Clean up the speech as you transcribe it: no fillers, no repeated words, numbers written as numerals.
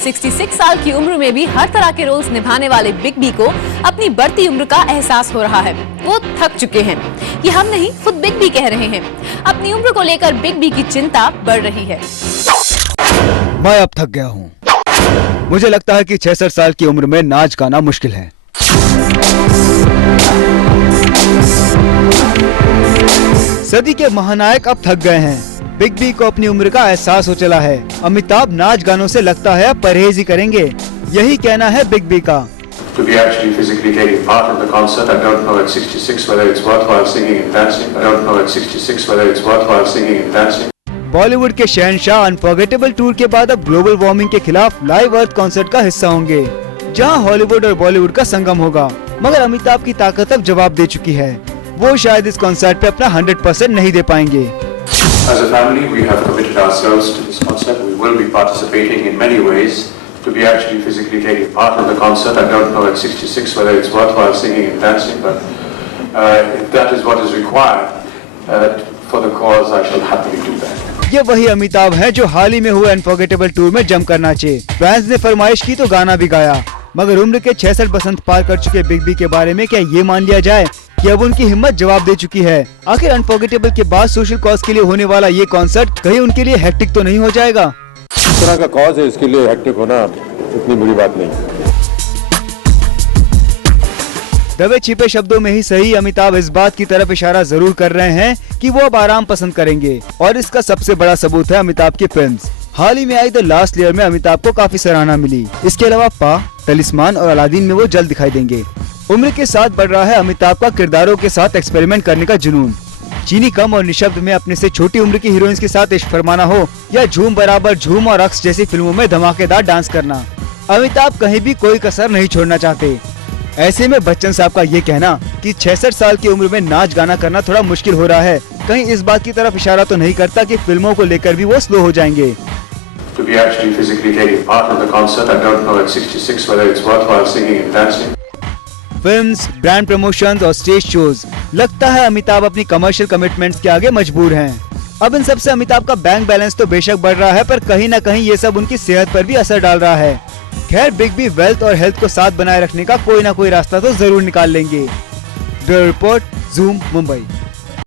66 साल की उम्र में भी हर तरह के रोल्स निभाने वाले बिग बी को अपनी बढ़ती उम्र का एहसास हो रहा है। वो थक चुके हैं। ये हम नहीं, खुद बिग बी कह रहे हैं। अपनी उम्र को लेकर बिग बी की चिंता बढ़ रही है। मैं अब थक गया हूँ। मुझे लगता है कि 66 साल की उम्र में नाच गाना मुश्किल है। सदी के महानायक अब थक गए हैं। बिग बी को अपनी उम्र का एहसास हो चला है। अमिताभ नाच गानों से लगता है परहेज ही करेंगे। यही कहना है बिग बी का। To be actually physically taking part in the concert, I don't know at 66 whether it's worthwhile singing and dancing. I don't know at 66 whether it's worthwhile singing and dancing. Bollywood के शहंशाह unforgettable tour के बाद अब global warming के खिलाफ live अर्थ concert का हिस्सा होंगे, जहां हॉलीवुड और बॉलीवुड का संगम होगा। मगर अमिताभ की ताकत अब जवाब दे चुकी है। वो शायद इस कॉन्सर्ट पे अपना 100% नहीं दे पाएंगे। As a family, we have committed ourselves to this concert. We will be participating in many ways. To be actually physically taking part in the concert, I don't know at 66 whether it's worthwhile singing and dancing, but if that is what is required for the cause, I shall happily do that. ये वही अमिताभ हैं जो हाल ही में हुए unforgettable tour में जमकर नाचे। Fans ने फरमाइश की तो गाना भी गाया। मगर उम्र के 66 बसंत पार कर चुके बिग बी के बारे में क्या ये मान लिया जाए कि अब उनकी हिम्मत जवाब दे चुकी है? आखिर अनफॉरगेटेबल के बाद सोशल कॉज के लिए होने वाला ये कॉन्सर्ट कहीं उनके लिए हेक्टिक तो नहीं हो जाएगा? इस तरह का कॉज है, इसके लिए हेक्टिक होना इतनी बुरी बात नहीं। दबे छिपे शब्दों में ही सही, अमिताभ इस बात की तरफ इशारा जरूर कर रहे हैं कि वो अब आराम पसंद करेंगे। और इसका सबसे बड़ा सबूत है अमिताभ की फिल्म्स। हाल ही में आई द लास्ट लेयर में अमिताभ को काफी सराहना मिली। इसके अलावा पा, तलिस्मान और अलादीन में वो जल्द दिखाई देंगे। उम्र के साथ बढ़ रहा है अमिताभ का किरदारों के साथ एक्सपेरिमेंट करने का जुनून। चीनी कम और निशब्द में अपने से छोटी उम्र की हीरोइंस के साथ इश्क फरमाना हो या झूम बराबर झूम और रक्स जैसी फिल्मों में धमाकेदार डांस करना, अमिताभ कहीं भी कोई कसर नहीं छोड़ना चाहते। ऐसे में बच्चन साहब का ये कहना कि 66 साल की उम्र में नाच गाना करना थोड़ा मुश्किल हो रहा है, कहीं इस बात की तरफ इशारा तो नहीं करता कि फिल्मों को लेकर भी वो स्लो हो जाएंगे। To be actually physically taking part in the concert, I don't know at 66 whether it's worthwhile singing and dancing. Films, brand promotions और स्टेज शोज, लगता है अमिताभ अपनी कमर्शियल कमिटमेंट्स के आगे मजबूर हैं। अब इन सब से अमिताभ का बैंक बैलेंस तो बेशक बढ़ रहा है, पर कहीं न कहीं ये सब उनकी सेहत पर भी असर डाल रहा है। खैर, बिग बी वेल्थ और हेल्थ को साथ बनाए रखने का कोई ना कोई रास्ता तो जरूर निकाल लेंगे। Bureau report, zoom, Mumbai.